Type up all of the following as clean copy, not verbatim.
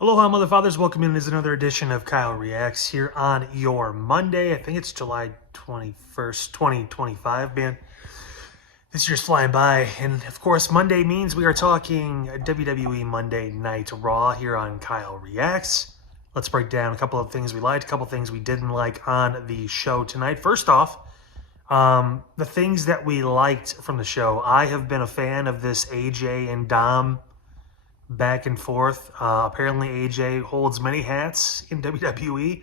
Aloha, Mother Fathers. Welcome in to another edition of Kyle Reacts here on your Monday. I think it's July 21st, 2025, man. This year's flying by. And of course, Monday means we are talking WWE Monday Night Raw here on Kyle Reacts. Let's break down a couple of things we liked, a couple of things we didn't like on the show tonight. First off, the things that we liked from the show. I have been a fan of this AJ and Dom back and forth. Apparently, AJ holds many hats in WWE,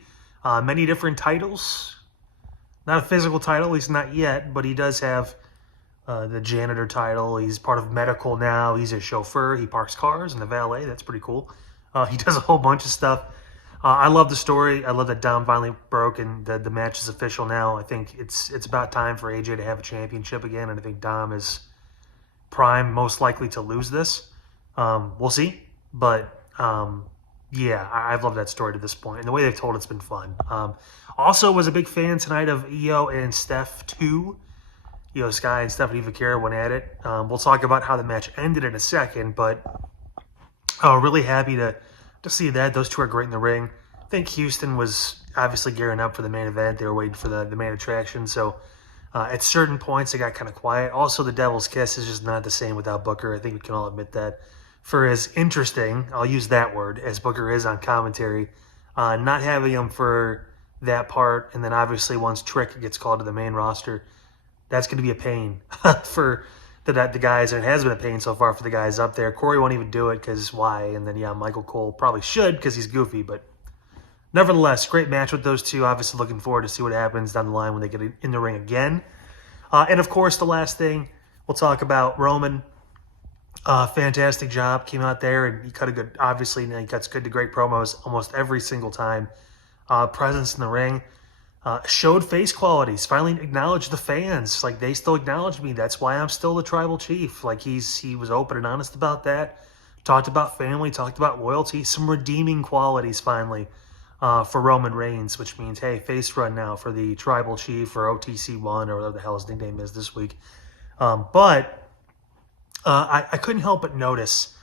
many different titles. Not a physical title, at least not yet, but he does have the janitor title. He's part of medical now. He's a chauffeur. He parks cars and the valet. That's pretty cool. He does a whole bunch of stuff. I love the story. I love that Dom finally broke and the match is official now. I think it's about time for AJ to have a championship again, and I think Dom is prime, most likely to lose this. We'll see, but yeah, I've loved that story to this point, and the way they've told it's been fun. Also, was a big fan tonight of Iyo and Steph 2. Iyo Sky and Steph and Iyo went at it. We'll talk about how the match ended in a second, but really happy to see that. Those two are great in the ring. I think Houston was obviously gearing up for the main event. They were waiting for the main attraction, so at certain points it got kind of quiet. Also, the Devil's Kiss is just not the same without Booker. I think we can all admit that. For as interesting, I'll use that word, as Booker is on commentary, not having him for that part, and then obviously once Trick gets called to the main roster, that's going to be a pain for the guys, and it has been a pain so far for the guys up there. Corey won't even do it because why? And then, yeah, Michael Cole probably should because he's goofy, but nevertheless, great match with those two. Obviously looking forward to see what happens down the line when they get in the ring again. And, of course, the last thing we'll talk about, Roman. Fantastic job. Came out there and he cut a good, obviously, he cuts good to great promos almost every single time. Presence in the ring. Showed face qualities. Finally acknowledged the fans. Like, they still acknowledge me. That's why I'm still the tribal chief. Like, he was open and honest about that. Talked about family. Talked about loyalty. Some redeeming qualities, finally, for Roman Reigns, which means, hey, face run now for the tribal chief or OTC1 or whatever the hell his nickname is this week. But I couldn't help but notice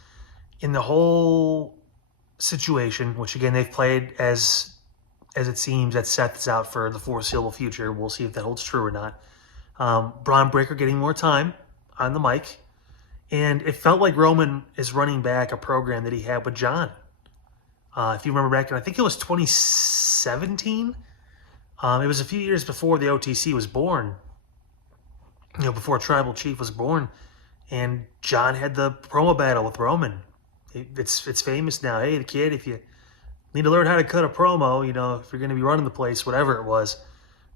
in the whole situation, which again they've played as it seems that Seth is out for the foreseeable future. We'll see if that holds true or not. Bron Breakker getting more time on the mic, and it felt like Roman is running back a program that he had with John. If you remember back, and I think it was 2017. It was a few years before the OTC was born. Before Tribal Chief was born. And John had the promo battle with Roman. It's famous now. Hey, the kid, if you need to learn how to cut a promo, if you're going to be running the place, whatever it was,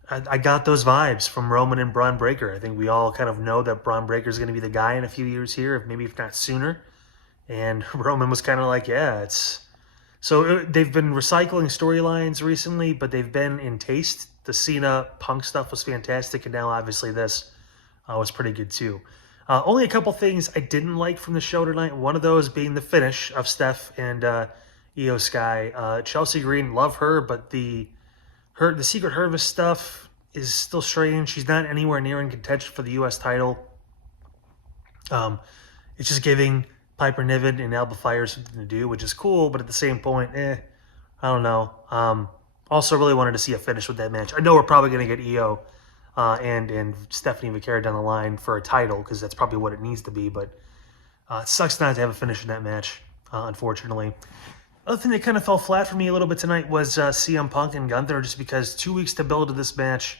I got those vibes from Roman and Bron Breakker. I think we all kind of know that Bron Breakker is going to be the guy in a few years here, if not sooner. And Roman was kind of like, yeah, it's... So they've been recycling storylines recently, but they've been in taste. The Cena Punk stuff was fantastic, and now obviously this was pretty good too. Only a couple things I didn't like from the show tonight. One of those being the finish of Steph and Iyo Sky. Chelsea Green, love her, but the Secret Harvest stuff is still strange. She's not anywhere near in contention for the U.S. title. It's just giving Piper Niven and Alba Fire something to do, which is cool, but at the same point, I don't know. Also really wanted to see a finish with that match. I know we're probably going to get Iyo and Stephanie McCarr down the line for a title, because that's probably what it needs to be, but it sucks not to have a finish in that match, unfortunately. Other thing that kind of fell flat for me a little bit tonight was CM Punk and Gunther, just because 2 weeks to build to this match,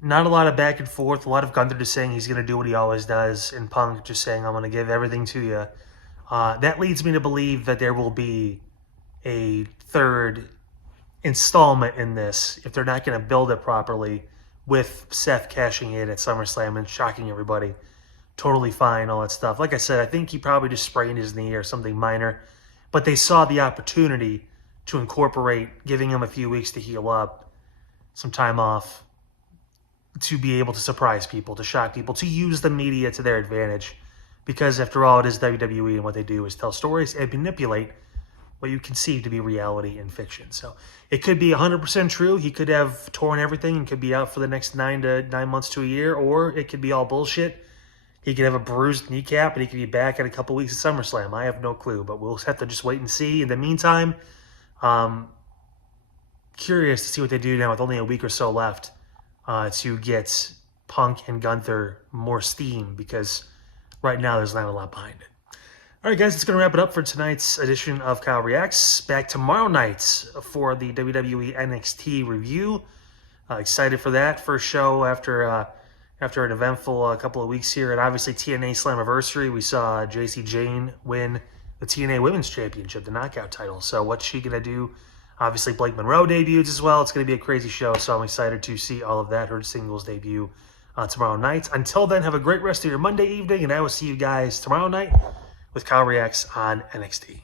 not a lot of back and forth, a lot of Gunther just saying he's going to do what he always does, and Punk just saying, I'm going to give everything to you. That leads me to believe that there will be a third installment in this, if they're not going to build it properly, with Seth cashing in at SummerSlam and shocking everybody. Totally fine, all that stuff. Like I said, I think he probably just sprained his knee or something minor, but they saw the opportunity to incorporate giving him a few weeks to heal up, some time off, to be able to surprise people, to shock people, to use the media to their advantage. Because after all, it is WWE, and what they do is tell stories and manipulate what you conceive to be reality and fiction. So it could be 100% true. He could have torn everything and could be out for the next 9 months to a year, or it could be all bullshit. He could have a bruised kneecap, and he could be back in a couple weeks at SummerSlam. I have no clue, but we'll have to just wait and see. In the meantime, curious to see what they do now with only a week or so left to get Punk and Gunther more steam, because right now there's not a lot behind it. All right, guys, that's going to wrap it up for tonight's edition of Kyle Reacts. Back tomorrow night for the WWE NXT review. Excited for that first show after an eventful couple of weeks here. And obviously TNA Slammiversary, we saw Jacy Jayne win the TNA Women's Championship, the knockout title. So what's she going to do? Obviously Blake Monroe debuts as well. It's going to be a crazy show, so I'm excited to see all of that. Her singles debut tomorrow night. Until then, have a great rest of your Monday evening, and I will see you guys tomorrow night with Kyle Reacts on NXT.